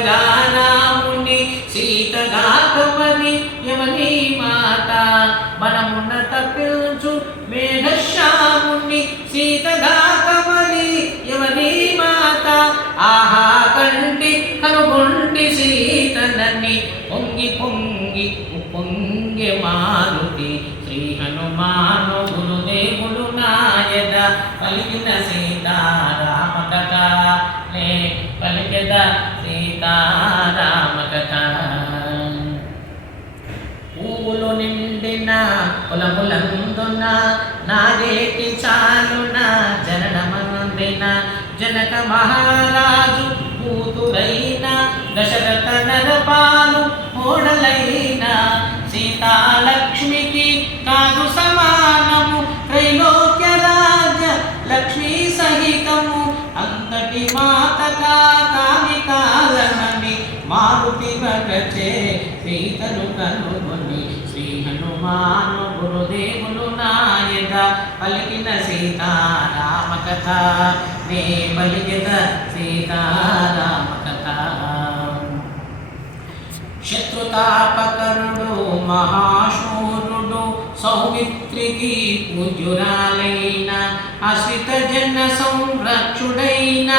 సుప్రజానాముని సీతగాకమని Yemeni మాత మనమున్న తప్పించు మేఘశ్యాముని సీతగాకమని Yemeni మాత ఆహా కంటి కనుగొంటి సీతనని పొంగి పొంగి పొంగి మారుతి శ్రీ హనుమాను గురుదేవులు నాయద పలికిన సీతారామ కథ పలికద సీతారామ కథ. పూలు నిండిన పొలములందున నాగేటి చాలున జననమందిన జనక మహారాజు కూతురైన దశరథ నరపాలు ఓడలైన సీతాలక్ష్మికి కాదు సమానము త్రైలోక్య రాజ్య లక్ష్మీ సహితము అంతటి మాతగా కాని కాలమని మారుతి వగచే సీతను కనుగొని శ్రీ హనుమాను గురుదేవులు నాయక పలికిన సీతారామ కథ నే పలికిన సీతారామ కథ. శత్రుతాపకరుడు మహాశూరుడు సౌమిత్రికి పూజ్యురాలైన అశ్రిత జన సంరక్షుడైన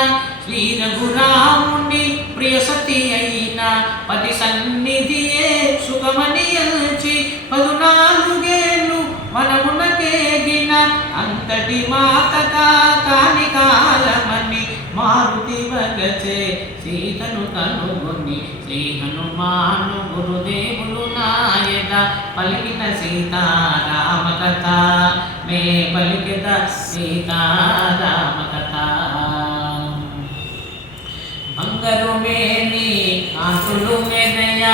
శ్రీ రఘురాముని ప్రియసతి అయిన పతి సన్నిధియే సుఖమనియల్చి 14 వనమునకేగిన అంతటి మాతగా కాని కాలమని మారుతి వగచే సీతను కనుగొని శ్రీ హనుమాను గురుదేవులు నాయక పలికిన సీతారామ కథ మే పలికిన సీతారామ కథ. బంగరు మేని కాంతులు మెదయ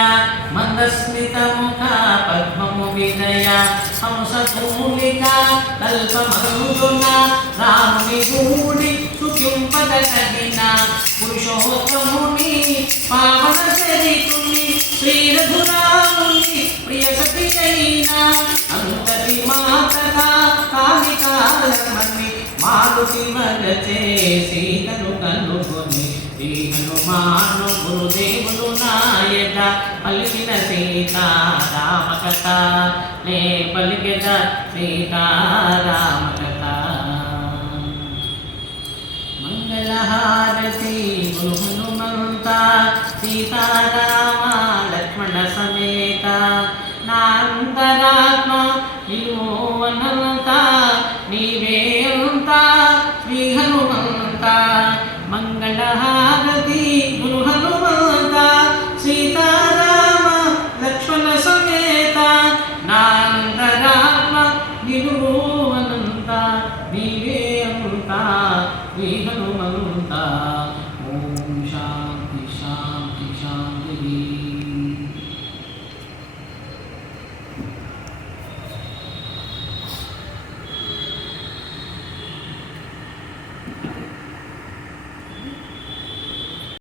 మందస్మిత ముఖ పద్మము వినయ హంసతూలిక కల్పమందున రాముని గూడి సుఖింపద కదిన పురుషోత్తముని పావన చరితుని శ్రీ రఘురాముని ప్రియసతి అయిన అంతటి మాతగా కాని కాలమని మారుతి వగచే సీతను కనుగొని శ్రీ హనుమాను గురుదేవులు నాయక పలికిన సీతారామ కథ నే పలికిన సీతారామ కథ. మంగళహారతి గురు హనుమంత సీతారామ లక్ష్మణ సమేత నాంతరా